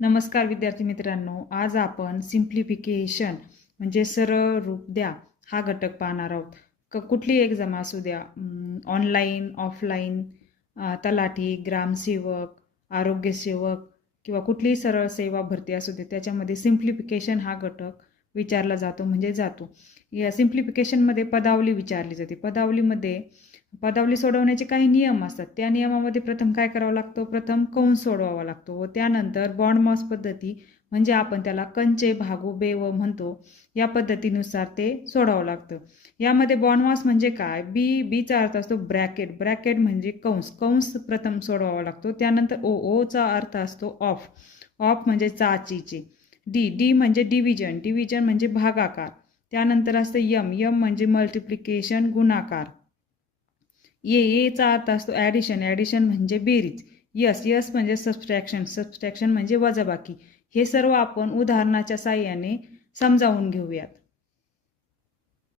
नमस्कार विद्यार्थी मित्रांनो, आज आपण सिम्प्लिफिकेशन म्हणजे सरळ रूप द्या हा घटक पाहणार आहोत. कुठली एक्झाम असू द्या, ऑनलाईन, ऑफलाईन, तलाठी, ग्रामसेवक, आरोग्यसेवक किंवा कुठलीही सरळ सेवा भरती असू दे, त्याच्यामध्ये सिम्प्लिफिकेशन हा घटक विचारला जातो म्हणजे जातो. या सिम्प्लिफिकेशनमध्ये पदावली विचारली जाते. पदावली सोडवण्याचे काही नियम असतात. त्या नियमामध्ये प्रथम काय करावं लागतं? प्रथम कंस सोडवावा लागतो व त्यानंतर बॉन्ड मॉस पद्धती म्हणजे आपण त्याला कंचे भागू बेव म्हणतो, या पद्धतीनुसार ते सोडावं लागतं. यामध्ये बॉन्ड मॉस म्हणजे काय? बीचा अर्थ असतो ब्रॅकेट. ब्रॅकेट म्हणजे कंस. कंस प्रथम सोडवावा लागतो. त्यानंतर ओचा अर्थ असतो ऑफ. ऑफ म्हणजे चाचीचे. डी म्हणजे डिव्हिजन. डिव्हिजन म्हणजे भागाकार. त्यानंतर असतं यम म्हणजे मल्टिप्लिकेशन गुणाकार. एचा अर्थ असतो ॲडिशन. ॲडिशन म्हणजे बेरीज. यस म्हणजे सबस्ट्रॅक्शन. सबस्ट्रॅक्शन म्हणजे वजाबाकी. हे सर्व आपण उदाहरणाच्या साहाय्याने समजावून घेऊयात.